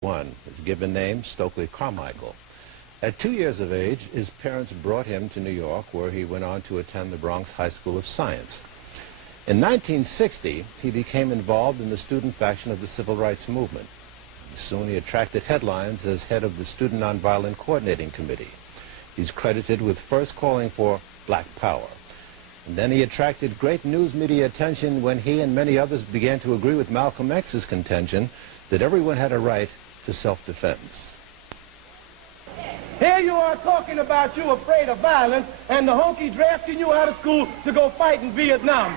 His given name, Stokely Carmichael. At 2 years of age, his parents brought him to New York, where he went on to attend the Bronx High School of Science. In 1960, he became involved in the student faction of the Civil Rights Movement. Soon he attracted headlines as head of the Student Nonviolent Coordinating Committee. He's credited with first calling for Black Power. And then he attracted great news media attention when he and many others began to agree with Malcolm X's contention that everyone had a right to self-defense. Here you are talking about you afraid of violence, and the honky drafting you out of school to go fight in Vietnam.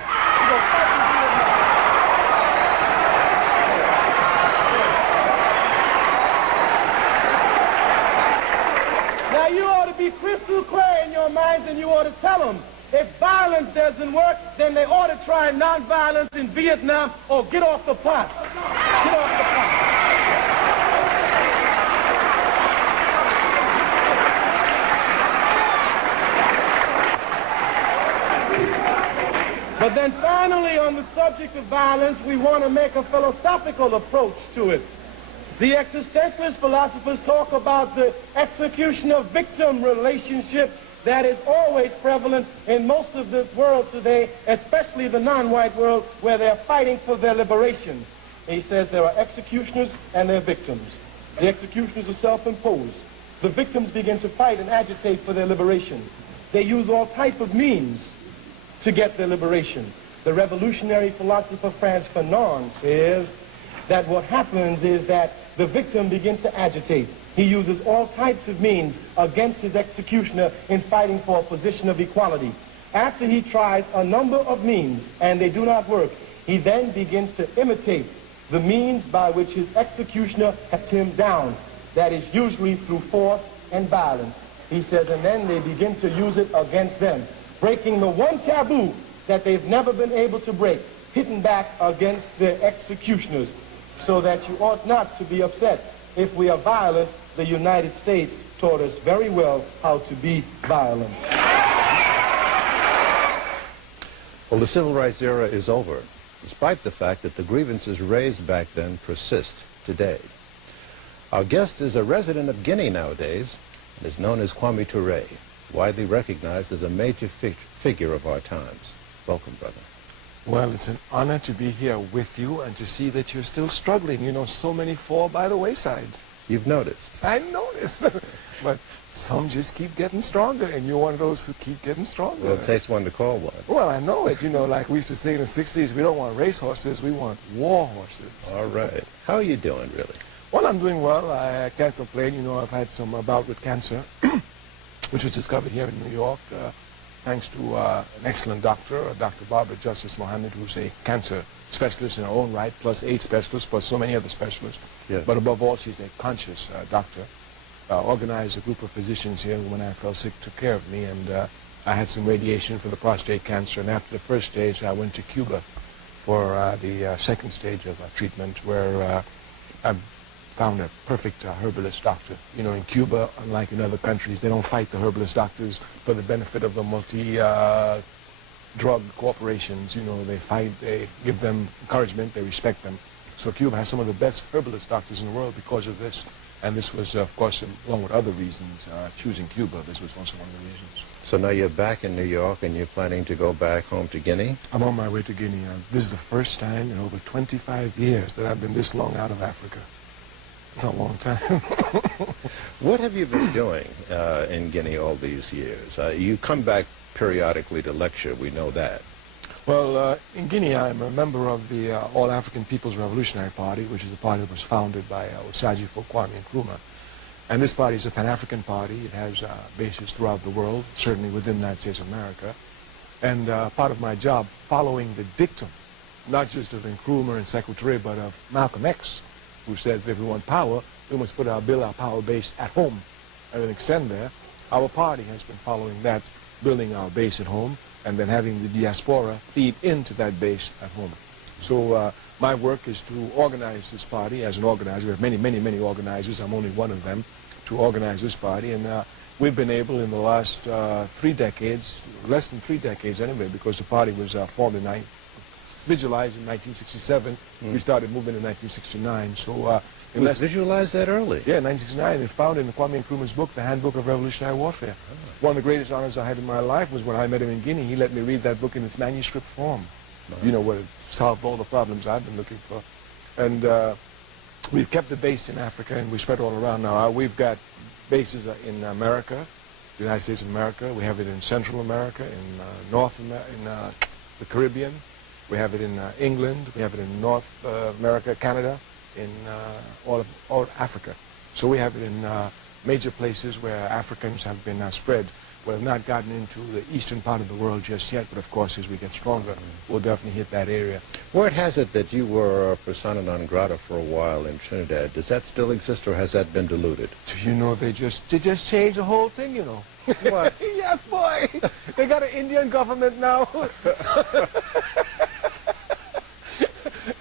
Now you ought to be crystal clear in your minds, and you ought to tell them, if violence doesn't work, then they ought to try nonviolence in Vietnam, or get off the pot. Get off the pot. But then finally, on the subject of violence, we want to make a philosophical approach to it. The existentialist philosophers talk about the executioner-victim relationship that is always prevalent in most of the world today, especially the non-white world, where they're fighting for their liberation. He says there are executioners and there are victims. The executioners are self-imposed. The victims begin to fight and agitate for their liberation. They use all type of means to get their liberation. The revolutionary philosopher Frantz Fanon says that what happens is that the victim begins to agitate. He uses all types of means against his executioner in fighting for a position of equality. After he tries a number of means and they do not work, he then begins to imitate the means by which his executioner kept him down. That is usually through force and violence. He says, and then they begin to use it against them, breaking the one taboo that they've never been able to break, hitting back against their executioners, so that you ought not to be upset. If we are violent, the United States taught us very well how to be violent. Well, the civil rights era is over, despite the fact that the grievances raised back then persist today. Our guest is a resident of Guinea nowadays and is known as Kwame Ture, widely recognized as a major figure of our times. Welcome, brother. Well, it's an honor to be here with you and to see that you're still struggling. You know, so many fall by the wayside. You've noticed. I noticed. But some just keep getting stronger, and you're one of those who keep getting stronger. Well, it takes one to call one. Well, I know it. You know, like we used to say in the 60s, we don't want racehorses, we want war horses. All right. How are you doing, really? Well, I'm doing well. I can't complain. You know, I've had some bout with cancer, which was discovered here in New York, thanks to an excellent doctor, Dr. Barbara Justice Mohammed, who's a cancer specialist in her own right, plus AIDS specialist, plus so many other specialists. Yes. But above all, she's a conscious doctor. Organized a group of physicians here when I fell sick, took care of me, and I had some radiation for the prostate cancer. And after the first stage, I went to Cuba for the second stage of treatment, where I found a perfect herbalist doctor. You know, in Cuba, unlike in other countries, they don't fight the herbalist doctors for the benefit of the multi-drug corporations. You know, they fight, they give them encouragement, they respect them. So Cuba has some of the best herbalist doctors in the world because of this. And this was, of course, along with other reasons, choosing Cuba, this was also one of the reasons. So now you're back in New York and you're planning to go back home to Guinea? I'm on my way to Guinea. This is the first time in over 25 years that I've been this long out of Africa. It's a long time. What have you been doing in Guinea all these years? You come back periodically to lecture, we know that. Well, in Guinea, I'm a member of the All-African People's Revolutionary Party, which is a party that was founded by Osagyefo Kwame Nkrumah. And this party is a Pan-African party. It has bases throughout the world, certainly within the United States of America. And part of my job, following the dictum, not just of Nkrumah and Sekou Touré, but of Malcolm X, who says that if we want power, we must build our power base at home and then extend there. Our party has been following that, building our base at home, and then having the diaspora feed into that base at home. So my work is to organize this party as an organizer. We have many, many, many organizers. I'm only one of them, to organize this party. And we've been able in the last 3 decades, less than 3 decades anyway, because the party was formed in visualized in 1967. We started moving in 1969. So You visualized that early. yeah, 1969, and found in Kwame Nkrumah's book, The Handbook of Revolutionary Warfare. One of the greatest honors I had in my life was when I met him in Guinea. He let me read that book in its manuscript form. You know, where it solved all the problems I've been looking for. And we've kept the base in Africa, and we spread all around now. We've got bases in America, the United States of America. We have it in Central America, in North America, in the Caribbean. We have it in England. We have it in North America, Canada, in all of Africa. So we have it in major places where Africans have been spread. We have not gotten into the eastern part of the world just yet, but of course as we get stronger, we'll definitely hit that area. Word has it that you were persona non grata for a while in Trinidad. Does that still exist, or has that been diluted? Do you know they just changed the whole thing, you know? What? Yes, boy! They got an Indian government now.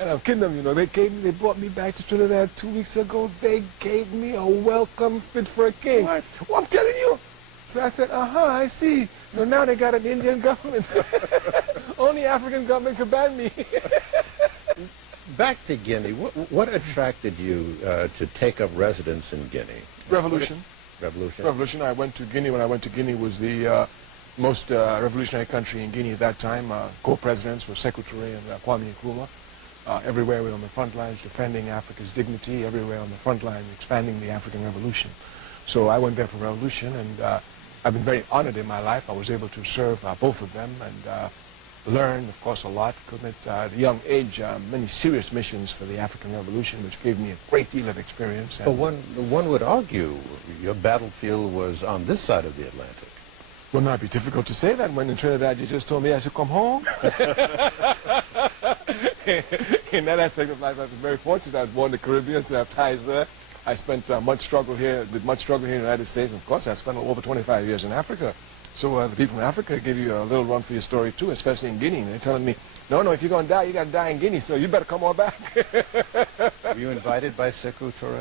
And I'm kidding them, you know. They brought me back to Trinidad 2 weeks ago. They gave me a welcome fit for a king. What? Well, I'm telling you. So I said, I see. So now they got an Indian government. Only African government could ban me. Back to Guinea. What attracted you to take up residence in Guinea? Revolution. Revolution? Revolution. I went to Guinea. When I went to Guinea, was the most revolutionary country in Guinea at that time. Co-presidents were Secretary and Kwame Ture. Everywhere we were on the front lines defending Africa's dignity, everywhere on the front line expanding the African Revolution. So I went there for revolution, and I've been very honored in my life. I was able to serve both of them and learn, of course, a lot. Commit at a young age many serious missions for the African Revolution, which gave me a great deal of experience. But one would argue your battlefield was on this side of the Atlantic. Well, now it'd be difficult to say that when in Trinidad you just told me I should come home. In that aspect of life, I've been very fortunate. I was born in the Caribbean, so I have ties there. I spent much struggle here in the United States. Of course, I spent over 25 years in Africa. So the people in Africa give you a little run for your story too, especially in Guinea. They're telling me, no, if you're going to die, you got to die in Guinea, so you better come on back. Were you invited by Stokely Ture?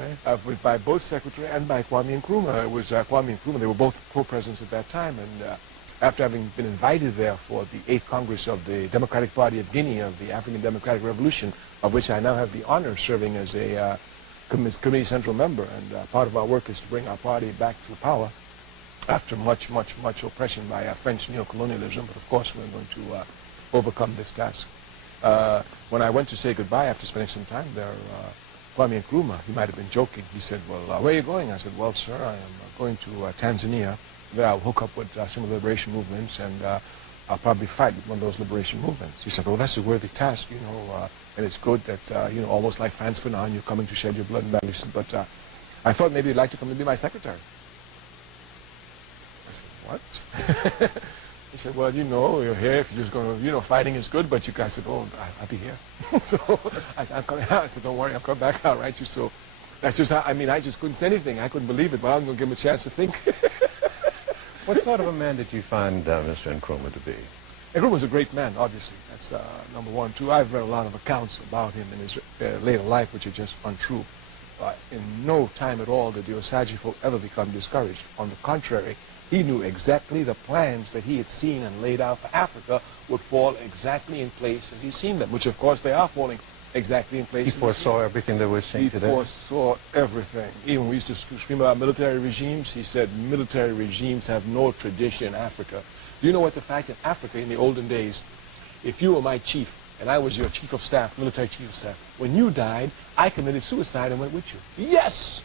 By both Secretary and by Kwame Nkrumah. It was Kwame Nkrumah. They were both co-presidents at that time. And after having been invited there for the 8th Congress of the Democratic Party of Guinea, of the African Democratic Revolution, of which I now have the honor of serving as a committee central member, and part of our work is to bring our party back to power after much oppression by French neocolonialism. But of course we're going to overcome this task. When I went to say goodbye after spending some time there, Kwame Nkrumah, he might have been joking. He said, well, where are you going? I said, well, sir, I am going to Tanzania. There I'll hook up with some of the liberation movements, and I'll probably fight with one of those liberation movements. He said, well, that's a worthy task, you know, and it's good that, you know, almost like France Fanon, you're coming to shed your blood in battle. But I thought maybe you'd like to come and be my secretary. I said, what? He said, well, you know, you're here if you're just going to, you know, fighting is good, but you guys said, oh, I'll be here. So I said, I'm coming out. I said, don't worry, I'll come back, I'll write you. So that's just how, I mean, I just couldn't say anything. I couldn't believe it, but I'm going to give him a chance to think. What sort of a man did you find Mr. Nkrumah to be? Nkrumah was a great man, obviously. That's number one. Two, I've read a lot of accounts about him in his later life, which are just untrue. In no time at all did the Osage folk ever become discouraged. On the contrary, he knew exactly the plans that he had seen and laid out for Africa would fall exactly in place as he'd seen them, which of course they are falling exactly in place. He foresaw everything that we're seeing today? He foresaw everything. Even when we used to scream about military regimes, he said military regimes have no tradition in Africa. Do you know what's a fact? In Africa, in the olden days, if you were my chief and I was your chief of staff, military chief of staff, when you died, I committed suicide and went with you. Yes!